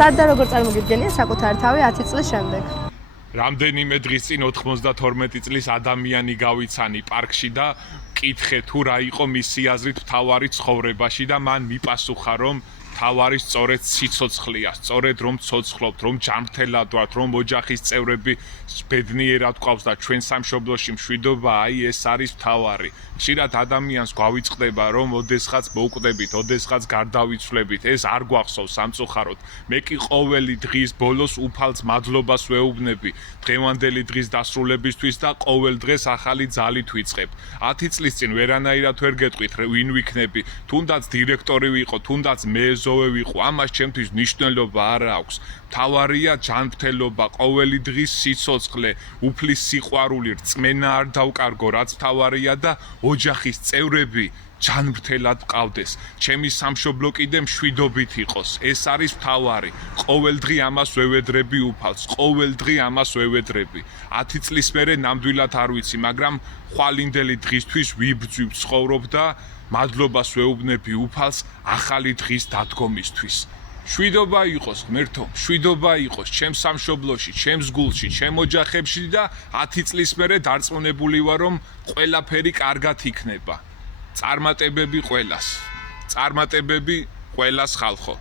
სად და როგორ წარმოგიდგენია საკუთარი თავი 10 წლის შემდეგ? რამდენიმე დღის წინ 92 წლის ადამიანი გავიცანი პარკში და მკითხე თუ რა იყო მისი აზრით მთავარი ცხოვრებაში და მან მიპასუხა რომ თავარი სწორედ სიცოცხლეა, სწორედ რომ ცოცხლობთ, რომ ჯანმრთელად ვართ, რომ ოჯახის წევრები ბედნიერად გვყავს და ჩვენ სამშობლოში მშვიდობა, აი ეს არის თავარი. ხშირად ადამიანს გვავიწყდება რომ ოდესღაც მოვკვდებით, ოდესღაც გარდავიცვლებით, ეს არ გვახსოვს სამწუხაროდ. მე კი ყოველი დღის ბოლოს უფალს მადლობას ვეუბნები დღევანდელი დღის დასრულებისთვის და ყოველ დღეს ახალი ძალით ვიწყებ. 10 წლის წინ ვერანაირად ვერ გეტყვით ვინ ვიქნები, თუნდაც დირექტორი ვიყო, თუნდაც მეზოვე ვიყო, ამას ჩემთვის მნიშვნელობა არ აქვს. მთავარია ჯანმრთელობა, ყოველი დღის სიცოცხლე, უფლის სიყვარული, რწმენა არ დავკარგო, რაც მთავარია და ოჯახის წევრები ჯანმრთელად მყავდეს. ჩემი სამშობლო კიდე მშვიდობით იყოს. ეს არის მთავარი. ყოველ დღე ამას ვევედრები უფალს, ყოველ დღე ამას ვევედრები. 10 წლის მერე ნამდვილად არ ვიცი, მაგრამ ხვალინდელი დღისთვის ვიბრძვი, ვცხოვრობ და მადლობას ვეუბნები უფალს ახალი დღის დადგომისთვის. მშვიდობა იყოს, ღმერთო, მშვიდობა იყოს ჩემს სამშობლოში, ჩემს გულში, ჩემ ოჯახებში და 10 წლის მერე დარწმუნებული ვარ, რომ ყველაფერი კარგად იქნება. წარმატებები ყველას ხალხო.